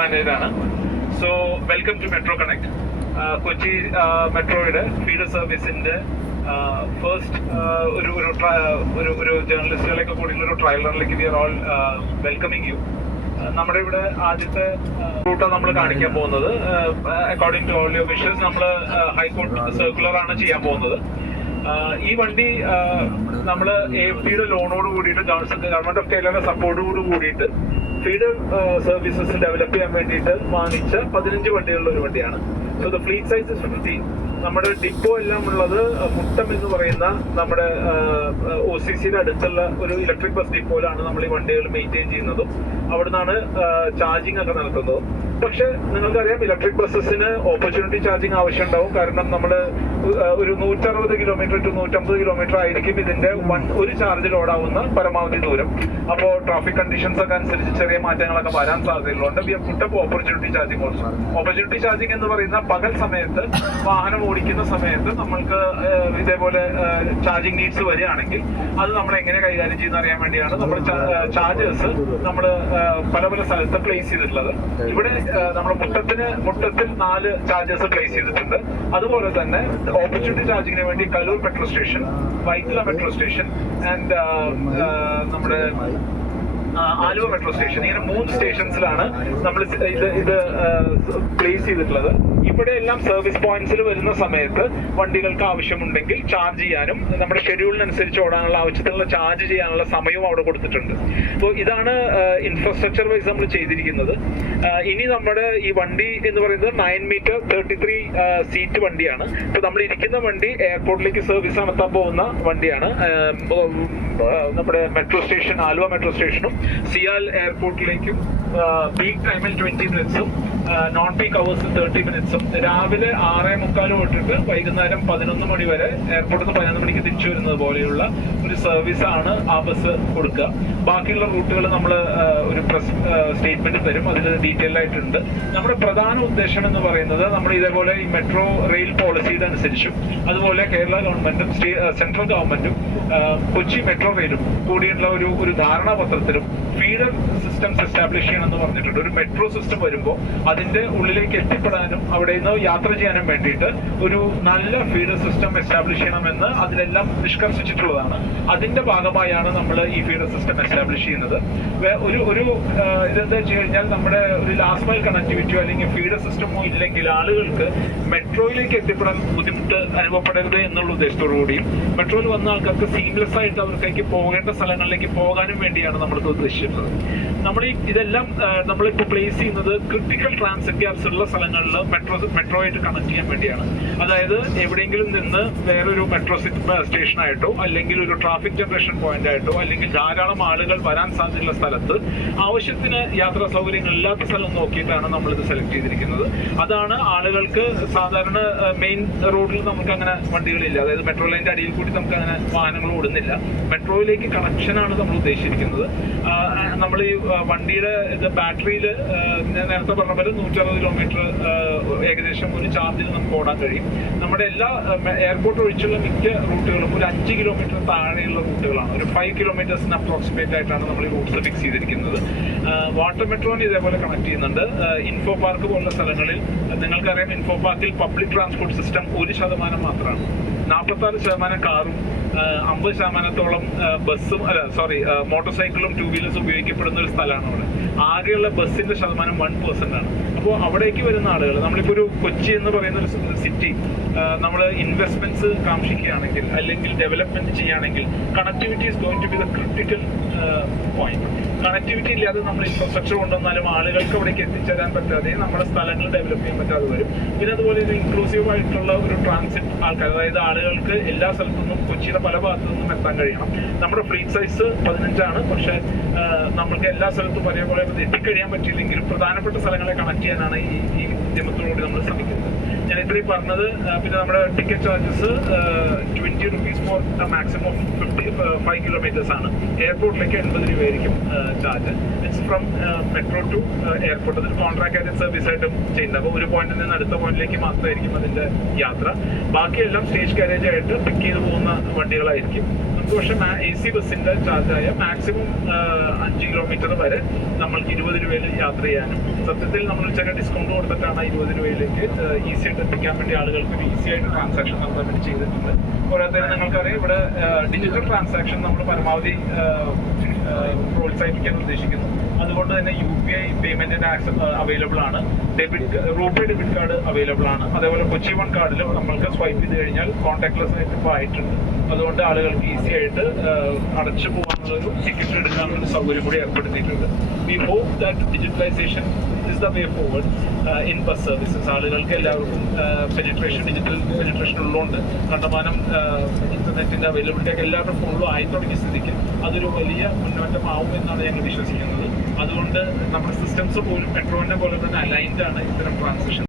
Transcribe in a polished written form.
മാനേജറാണ്. So welcome to metro connect. Kochi മെട്രോയുടെ feeder സർവീസിന്റെ ഫസ്റ്റ് ഒരു ജേർണലിസ്റ്റുകളൊക്കെ കൂടിയുള്ള ഒരു ട്രയൽ റണ്ണിലേക്ക് we are all welcoming you. നമ്മുടെ ഇവിടെ ആദ്യത്തെ റൂട്ടാണ് നമ്മൾ കാണിക്കാൻ പോകുന്നത്. According to all your wishes നമ്മൾ ഹൈക്കോർട്ട് സർക്കുലർ ആണ് ചെയ്യാൻ പോകുന്നത്. ഈ വണ്ടി നമ്മൾ AFTയുടെ ലോണോട് കൂടിയിട്ട് ഗവൺമെന്റ് ഓഫ് കേരളയുടെ സപ്പോർട്ടോട് കൂടിയിട്ട് ഫീഡർ സർവീസസ് ഡെവലപ്പ് ചെയ്യാൻ വേണ്ടിയിട്ട് വാങ്ങിച്ച 15 വണ്ടികളുള്ള ഒരു വണ്ടിയാണ്. So the fleet size is 15. നമ്മുടെ ഡിപ്പോ എല്ലാം ഉള്ളത് മുട്ടം എന്ന് പറയുന്ന നമ്മുടെ OCCയുടെ അടുത്തുള്ള ഒരു ഇലക്ട്രിക് ബസ് ഡിപ്പോയിലാണ് നമ്മൾ ഈ വണ്ടികൾ മെയിൻറ്റെയിൻ ചെയ്യുന്നതും അവിടെ നിന്നാണ് ചാർജിങ് ഒക്കെ നടത്തുന്നതും. പക്ഷെ നിങ്ങൾക്കറിയാം, ഇലക്ട്രിക് ബസ്സസിന് ഓപ്പർച്യൂണിറ്റി ചാർജിങ് ആവശ്യം ഉണ്ടാവും. കാരണം നമ്മൾ ഒരു 160 കിലോമീറ്റർ ടു 150 കിലോമീറ്റർ ആയിരിക്കും ഇതിന്റെ ഒരു ചാർജിൽ ഓടാവുന്ന പരമാവധി ദൂരം. അപ്പോൾ ട്രാഫിക് കണ്ടീഷൻസ് ഒക്കെ അനുസരിച്ച് ചെറിയ മാറ്റങ്ങളൊക്കെ വരാൻ സാധ്യതയുള്ളതുകൊണ്ട് we put up opportunity charging also. Opportunity charging എന്ന് പറയുന്ന പകൽ സമയത്ത് വാഹനം ഓടിക്കുന്ന സമയത്ത് നമ്മൾക്ക് ഇതേപോലെ ചാർജിങ് നീഡ്സ് വരികയാണെങ്കിൽ അത് നമ്മൾ എങ്ങനെ കൈകാര്യം ചെയ്യുന്ന അറിയാൻ വേണ്ടിയാണ് നമ്മൾ ചാർജേഴ്സ് നമ്മൾ പല പല സ്ഥലത്ത് പ്ലേസ് ചെയ്തിട്ടുള്ളത്. ഇവിടെ നമ്മുടെ മുട്ടത്തിൽ 4 ചാർജേഴ്സ് പ്ലേസ് ചെയ്തിട്ടുണ്ട്. അതുപോലെ തന്നെ ഓപ്പർച്യൂണിറ്റി ചാർജിങ്ങിന് വേണ്ടി Kaloor metro station, Vyttila metro station and നമ്മുടെ ആലുവ മെട്രോ സ്റ്റേഷൻ, ഇങ്ങനെ 3 സ്റ്റേഷൻസിലാണ് നമ്മൾ ഇത് പ്ലേസ് ചെയ്തിട്ടുള്ളത്. ഇവിടെ എല്ലാം സർവീസ് പോയിന്റ്സിൽ വരുന്ന സമയത്ത് വണ്ടികൾക്ക് ആവശ്യമുണ്ടെങ്കിൽ ചാർജ് ചെയ്യാനും നമ്മുടെ ഷെഡ്യൂളിനനുസരിച്ച് ഓടാനുള്ള ആവശ്യത്തിനുള്ള ചാർജ് ചെയ്യാനുള്ള സമയവും അവിടെ കൊടുത്തിട്ടുണ്ട്. അപ്പോൾ ഇതാണ് ഇൻഫ്രാസ്ട്രക്ചർ വൈസ് നമ്മൾ ചെയ്തിരിക്കുന്നത്. ഇനി നമ്മുടെ ഈ വണ്ടി എന്ന് പറയുന്നത് 9 മീറ്റർ 33 സീറ്റ് വണ്ടിയാണ്. അപ്പോൾ നമ്മൾ ഇരിക്കുന്ന വണ്ടി എയർപോർട്ടിലേക്ക് സർവീസ് നടത്താൻ പോകുന്ന വണ്ടിയാണ്. നമ്മുടെ മെട്രോ സ്റ്റേഷൻ, ആലുവ മെട്രോ സ്റ്റേഷനും സിയാൽ എയർപോർട്ടിലേക്കും പീക്ക് ടൈമിൽ 20 മിനിറ്റ്സും നോൺ പീക്ക് അവേഴ്സിൽ 30 മിനിറ്റ്സും രാവിലെ 6:45 തൊട്ടിട്ട് വൈകുന്നേരം 11 മണി വരെ എയർപോർട്ടിൽ നിന്ന് 11 മണിക്ക് തിരിച്ചു വരുന്നത് പോലെയുള്ള ഒരു സർവീസ് ആണ് ആ ബസ് കൊടുക്കുക. ബാക്കിയുള്ള റൂട്ടുകൾ നമ്മൾ ഒരു പ്രസ് സ്റ്റേറ്റ്മെന്റ് തരും, അതിൽ ഡീറ്റെയിൽ ആയിട്ടുണ്ട്. നമ്മുടെ പ്രധാന ഉദ്ദേശം എന്ന് പറയുന്നത് നമ്മൾ ഇതേപോലെ ഈ മെട്രോ റെയിൽ പോളിസിയുടെ അനുസരിച്ചും അതുപോലെ കേരള ഗവൺമെന്റും സെൻട്രൽ ഗവൺമെന്റും കൊച്ചി മെട്രോ റെയിലും കൂടിയുള്ള ഒരു ധാരണാപത്രത്തിലും ഫീഡർ സിസ്റ്റംസ് എസ്റ്റാബ്ലിഷ് ചെയ്യണമെന്ന് പറഞ്ഞിട്ടുണ്ട്. ഒരു മെട്രോ സിസ്റ്റം വരുമ്പോൾ അതിന്റെ ഉള്ളിലേക്ക് എത്തിപ്പെടാനും അവിടെ നിന്ന് യാത്ര ചെയ്യാനും വേണ്ടിയിട്ട് ഒരു നല്ല ഫീഡർ സിസ്റ്റം എസ്റ്റാബ്ലിഷ് ചെയ്യണമെന്ന് അതിലെല്ലാം നിഷ്കർഷിച്ചിട്ടുള്ളതാണ്. അതിന്റെ ഭാഗമായാണ് നമ്മൾ ഈ ഫീഡർ സിസ്റ്റം എസ്റ്റാബ്ലിഷ് ചെയ്യുന്നത്. ഒരു ഇതെന്താ വെച്ച് കഴിഞ്ഞാൽ നമ്മുടെ ഒരു ലാസ്റ്റ് മൈൽ കണക്ടിവിറ്റിയോ അല്ലെങ്കിൽ ഫീഡർ സിസ്റ്റമോ ഇല്ലെങ്കിൽ ആളുകൾക്ക് മെട്രോയിലേക്ക് എത്തിപ്പെടാൻ ബുദ്ധിമുട്ട് അനുഭവപ്പെടരുത് എന്നുള്ള ഉദ്ദേശത്തോടു കൂടിയും മെട്രോയിൽ വന്ന ആൾക്കാർക്ക് സീംലെസ് ആയിട്ട് അവർക്കേക്ക് പോകേണ്ട സ്ഥലങ്ങളിലേക്ക് പോകാനും വേണ്ടിയാണ് നമ്മളിത് ഉദ്ദേശിച്ചിട്ടുള്ളത്. നമ്മൾ ഇതെല്ലാം നമ്മളിപ്പോൾ പ്ലേസ് ചെയ്യുന്നത് ക്രിട്ടിക്കൽ ട്രാൻസിറ്റ് ഗ്യാപ്സ് ഉള്ള സ്ഥലങ്ങളിൽ മെട്രോ ആയിട്ട് കണക്ട് ചെയ്യാൻ വേണ്ടിയാണ്. അതായത് എവിടെയെങ്കിലും നിന്ന് വേറൊരു മെട്രോ സ്റ്റേഷനായിട്ടോ അല്ലെങ്കിൽ ഒരു ട്രാഫിക് ജനറേഷൻ പോയിന്റ് ആയിട്ടോ അല്ലെങ്കിൽ ധാരാളം ആളുകൾ വരാൻ സാധ്യതയുള്ള സ്ഥലത്ത് ആവശ്യത്തിന് യാത്രാ സൗകര്യങ്ങൾ ഇല്ലാത്ത സ്ഥലം നോക്കിയിട്ടാണ് നമ്മളിത് സെലക്ട് ചെയ്തിരിക്കുന്നത്. അതാണ് ആളുകൾക്ക് സാധാരണ മെയിൻ റോഡിൽ നമുക്ക് അങ്ങനെ വണ്ടികളില്ല, അതായത് മെട്രോ ലൈനിന്റെ അടിയിൽ കൂടി നമുക്ക് അങ്ങനെ വാഹനങ്ങൾ ഓടുന്നില്ല. മെട്രോയിലേക്ക് കണക്ഷനാണ് നമ്മൾ ഉദ്ദേശിച്ചിരിക്കുന്നത്. നമ്മൾ ഈ വണ്ടിയുടെ ബാറ്ററിയിൽ ഞാൻ നേരത്തെ പറഞ്ഞ പോലെ 160 കിലോമീറ്റർ ഏകദേശം ഒരു ചാർജിൽ നമുക്ക് ഓടാൻ കഴിയും. നമ്മുടെ എല്ലാ എയർപോർട്ട് ഒഴിച്ചുള്ള മിക്ക റൂട്ടുകളും ഒരു 5 കിലോമീറ്റർ താഴെയുള്ള റൂട്ടുകളാണ്. ഒരു 5 കിലോമീറ്റേഴ്സിന് അപ്രോക്സിമേറ്റ് ആയിട്ടാണ് നമ്മൾ ഈ റൂട്ട്സ് ഫിക്സ് ചെയ്തിരിക്കുന്നത്. വാട്ടർ മെട്രോന് ഇതേപോലെ കണക്ട് ചെയ്യുന്നുണ്ട്. ഇൻഫോ പാർക്ക് പോലുള്ള സ്ഥലങ്ങളിൽ നിങ്ങൾക്കറിയാം, ഇൻഫോ പാർക്കിൽ പബ്ലിക് ട്രാൻസ്പോർട്ട് സിസ്റ്റം 1% മാത്രമാണ്. 46% കാറും 50%-ഓളം ബസ്സും മോട്ടോർ സൈക്കിളും 2 വീലേഴ്സും ഉപയോഗിക്കപ്പെടുന്ന ഒരു സ്ഥലമാണ് അവിടെ. ആകെയുള്ള ബസ്സിന്റെ ശതമാനം 1% ആണ്. അപ്പോൾ അവിടേക്ക് വരുന്ന ആളുകൾ, നമ്മളിപ്പോൾ ഒരു കൊച്ചി എന്ന് പറയുന്ന ഒരു സിറ്റി നമ്മൾ ഇൻവെസ്റ്റ്മെന്റ്സ് കാക്ഷിക്കുകയാണെങ്കിൽ അല്ലെങ്കിൽ ഡെവലപ്മെന്റ് ചെയ്യുകയാണെങ്കിൽ connectivity is going to be the critical point. Connectivity ഇല്ലാതെ നമ്മൾ ഇൻഫ്രാസ്ട്രക്ചർ കൊണ്ടുവന്നാലും ആളുകൾക്ക് അവിടേക്ക് എത്തിച്ചേരാൻ പറ്റാതെ നമ്മുടെ സ്ഥലങ്ങൾ ഡെവലപ്പ് ചെയ്യാൻ പറ്റാതെ വരും. പിന്നെ അതുപോലെ ഒരു ഇൻക്ലൂസീവ് ആയിട്ടുള്ള ഒരു ട്രാൻസിറ്റ് ആൾക്കാർ, അതായത് ആളുകൾക്ക് എല്ലാ സ്ഥലത്തു നിന്നും കൊച്ചിയുടെ പല ഭാഗത്തു നിന്നും എത്താൻ കഴിയണം. നമ്മുടെ ഫ്ലീറ്റ് സൈസ് 15 ആണ്. പക്ഷെ നമ്മൾക്ക് എല്ലാ സ്ഥലത്തും ഒരേപോലെ എത്തിക്കഴിയാൻ പറ്റിയില്ലെങ്കിലും പ്രധാനപ്പെട്ട സ്ഥലങ്ങളെ കണക്ട് ചെയ്യാനാണ് ഈ ഉദ്യമത്തോടുകൂടി നമ്മൾ ശ്രമിക്കുന്നത്. ഞാൻ ഇത്രയും പറഞ്ഞത്. പിന്നെ നമ്മുടെ ticket charges 20 rupees for maximum 5 kilometres ആണ്. എയർപോർട്ടിലേക്ക് 80 രൂപയായിരിക്കും charge. Service from metro to airport. അതൊരു കോൺട്രാക്ട് കാരിയർ സർവീസ് ആയിട്ടും ചെയ്യുന്നത്. അപ്പോൾ ഒരു പോയിന്റിൽ നിന്ന് അടുത്ത പോയിന്റിലേക്ക് മാത്രമായിരിക്കും അതിന്റെ യാത്ര. ബാക്കിയെല്ലാം സ്റ്റേജ് കാരേജ് ആയിട്ട് പിക്ക് ചെയ്ത് പോകുന്ന വണ്ടികളായിരിക്കും. നമുക്ക് പക്ഷേ AC ബസ്സിന്റെ ചാർജായ മാക്സിമം 5 കിലോമീറ്റർ വരെ നമ്മൾക്ക് 20 രൂപയിൽ യാത്ര ചെയ്യാനും, സത്യത്തിൽ നമ്മൾ ചെറിയ ഡിസ്കൗണ്ട് കൊടുത്തിട്ടാണ് 20 രൂപയിലേക്ക് ഈസി ആയിട്ട് എത്തിക്കാൻ വേണ്ടി ആളുകൾക്ക് ഒരു ഈസി ആയിട്ട് ട്രാൻസാക്ഷൻ നടത്താൻ വേണ്ടി ചെയ്തിട്ടുണ്ട്. പോരാത്തതിന് നിങ്ങൾക്കറിയാം ഇവിടെ ഡിജിറ്റൽ ട്രാൻസാക്ഷൻ നമ്മൾ പരമാവധി പ്രോത്സാഹിപ്പിക്കാൻ ഉദ്ദേശിക്കുന്നു. അതുകൊണ്ട് തന്നെ UPI പേയ്മെന്റിന് അവൈലബിൾ ആണ്. റൂപേ ഡെബിറ്റ് കാർഡ് അവൈലബിൾ ആണ്. അതേപോലെ കൊച്ചി വൺ കാർഡിലും നമ്മൾക്ക് സ്വൈപ്പ് ചെയ്ത് കഴിഞ്ഞാൽ കോൺടാക്ട്ലെസ് ആയിട്ട് ഇപ്പോൾ ആയിട്ടുണ്ട്. അതുകൊണ്ട് ആളുകൾക്ക് ഈസി ആയിട്ട് അടച്ചു പോകാനുള്ളൊരു ടിക്കറ്റ് എടുക്കാനുള്ള സൗകര്യം കൂടി ഏർപ്പെടുത്തിയിട്ടുണ്ട്. We hope that digitalisation is the way forward in bus services. ആളുകൾക്ക് എല്ലാവർക്കും ഡിജിറ്റൽ പെനിട്രേഷൻ ഉള്ളതുകൊണ്ട് കണ്ടമാനം ഇന്റർനെറ്റിന്റെ അവൈലബിലിറ്റി ഒക്കെ എല്ലാവരുടെ ഫോണിലും ആയി തുടങ്ങിയ സ്ഥിതിക്ക് അതൊരു വലിയ മുന്നേറ്റമാവും എന്നാണ് ഞങ്ങൾ വിശ്വസിക്കുന്നത്. അതുകൊണ്ട് നമ്മുടെ സിസ്റ്റംസ് പോലും മെട്രോനെ പോലെ തന്നെ അലൈൻഡ് ആണ് ഇത്തരം ട്രാൻസിഷൻ